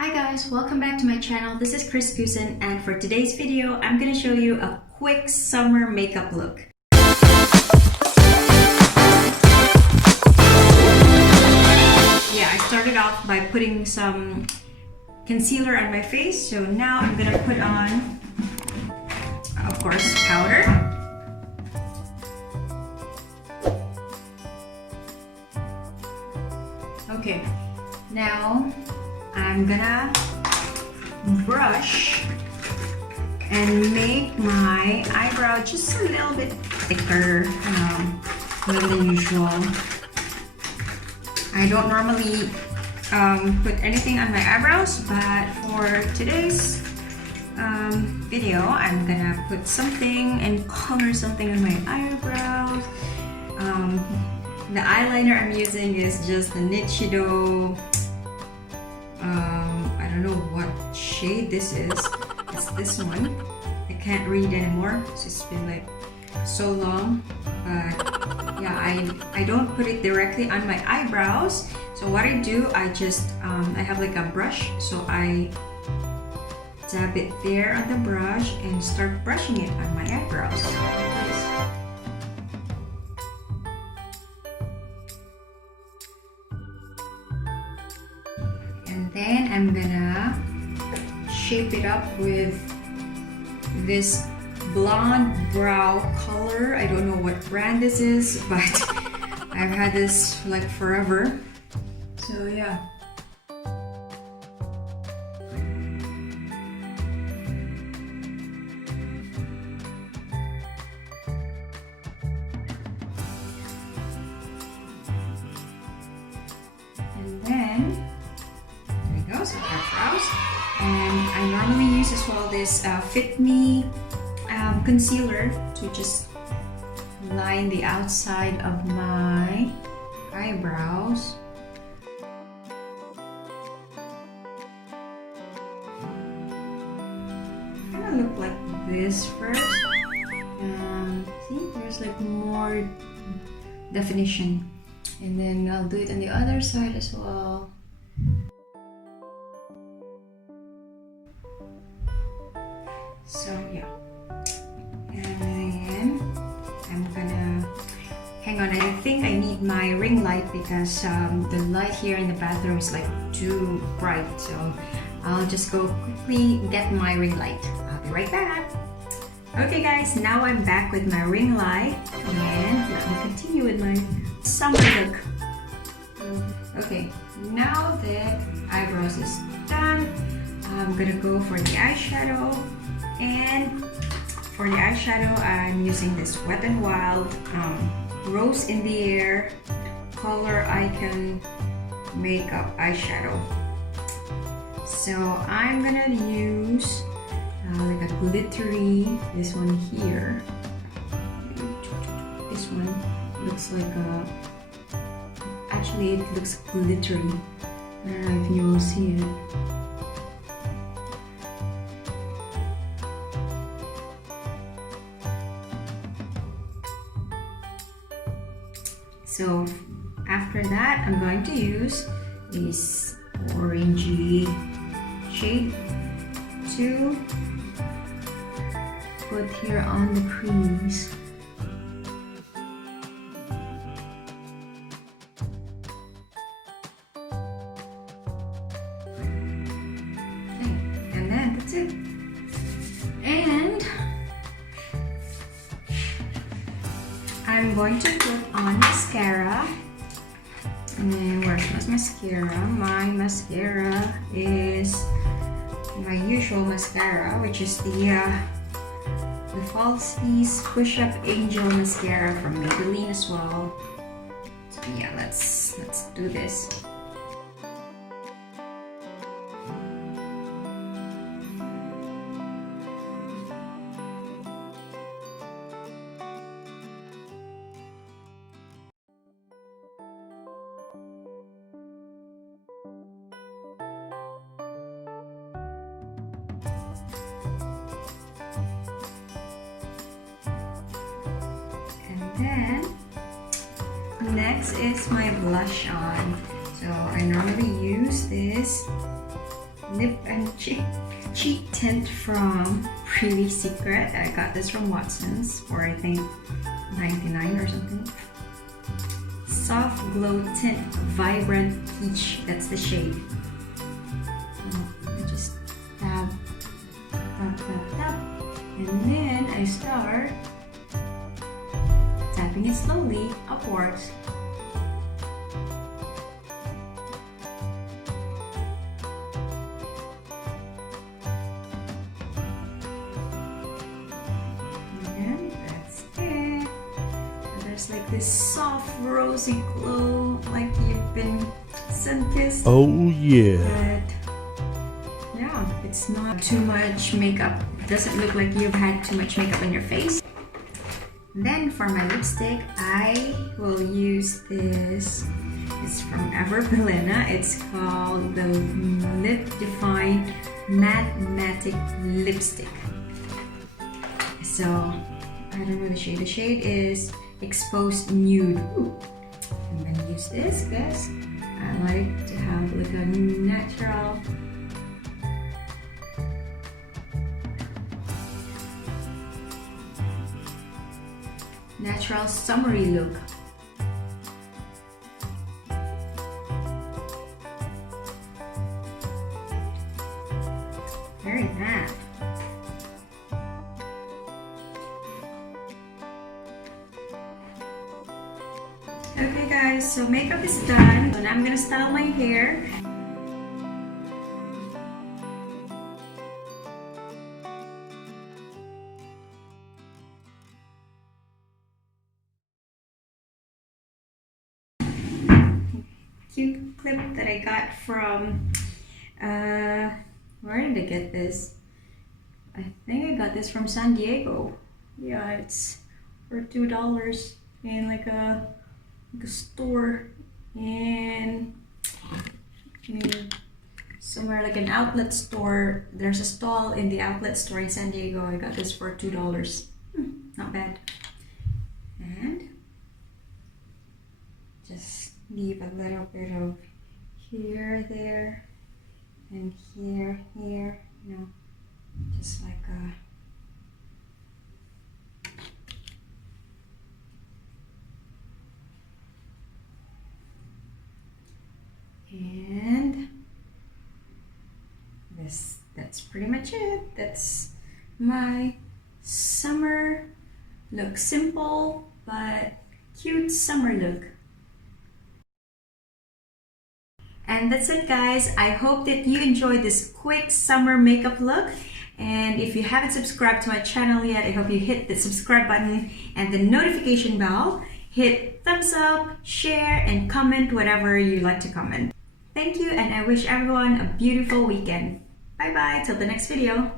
Hi guys, welcome back to my channel. This is Cris Goosen, and for today's video, I'm gonna show you a quick summer makeup look. Yeah, I started off by putting some concealer on my face, so now I'm gonna put on, of course, powder. Okay, now I'm gonna brush and make my eyebrow just a little bit thicker than usual. I don't normally put anything on my eyebrows, but for today's video, I'm gonna put something and color something on my eyebrows. The eyeliner I'm using is just the Eyeshadow. I don't know what shade this is. It's this one. I can't read anymore. It's been like so long. But yeah, I don't put it directly on my eyebrows. So what I do, I just I have like a brush, so I dab it there on the brush and start brushing it on my eyebrows. And then I'm gonna shape it up with this blonde brow color. I don't know what brand this is, but I've had this like forever. So yeah. And then so eyebrows, and I normally use as well this Fit Me concealer to just line the outside of my eyebrows. Kind of look like this first. See, there's like more definition, and then I'll do it on the other side as well. So yeah, and then I'm gonna hang on. I think I need my ring light because the light here in the bathroom is like too bright. So I'll just go quickly get my ring light. I'll be right back. Okay guys, now I'm back with my ring light, and let me continue with my summer look. Okay, now that eyebrows is done, I'm gonna go for the eyeshadow. And for the eyeshadow, I'm using this Wet n Wild Rose in the Air Color Icon Makeup Eyeshadow. So I'm gonna use like a glittery, this one here. This one looks like actually it looks glittery. I don't know if you will see it. So after that, I'm going to use this orangey shade to put here on the crease. Okay, and then that's it. And I'm going to put on mascara. And then where's my mascara? My mascara is my usual mascara, which is the Falsies Push Up Angel Mascara from Maybelline as well. So yeah, let's do this. Then next is my blush on. So I normally use this lip and cheek tint from Pretty Secret. I got this from Watson's for I think 99 or something. Soft Glow Tint Vibrant Peach. That's the shade. I just tap, and then I start tapping it slowly upwards. And that's it. And there's like this soft rosy glow, like you've been sun-kissed. Oh yeah. But yeah, it's not too much makeup. It doesn't look like you've had too much makeup on your face. Then for my lipstick, I will use this. It's from Everbelena. It's called the Lip Define Matte Lipstick. So, I don't know the shade. The shade is Exposed Nude. Ooh. I'm gonna use this because I like to have like a natural summery look. Very matte. Okay guys, so makeup is done. So now I'm gonna style my hair. Cute clip that I got from, where did I get this? I think I got this from San Diego. Yeah, it's for $2 in like a store in somewhere like an outlet store. There's a stall in the outlet store in San Diego. I got this for $2. Not bad. And just leave a little bit of here, there, and here, you know, just like a and that's pretty much it. That's my summer look. Simple but cute summer look. And that's it guys. I hope that you enjoyed this quick summer makeup look. And if you haven't subscribed to my channel yet, I hope you hit the subscribe button and the notification bell. Hit thumbs up, share, and comment whatever you like to comment. Thank you, and I wish everyone a beautiful weekend. Bye bye till the next video.